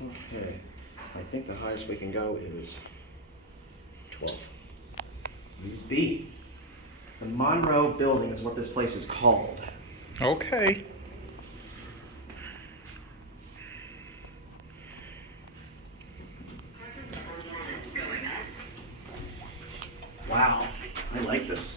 Okay, I think the highest we can go is 12. Use B. The Monroe building is what this place is called. Okay. Wow, I like this.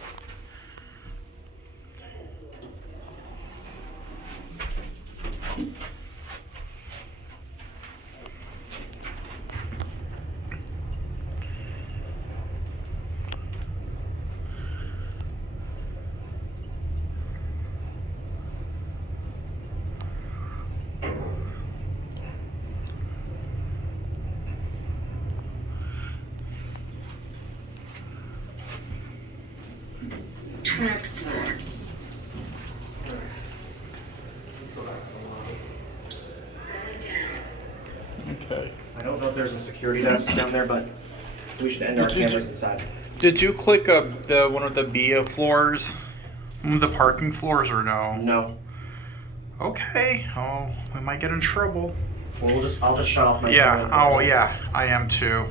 Okay. I don't know if there's a security desk down there, but we should end our cameras inside. Did you click the one of the B floors? One of the parking floors or no? No. Okay. Oh, we might get in trouble. Well, I'll just shut off my Yeah. camera. Oh, yeah. I am too.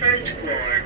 First floor.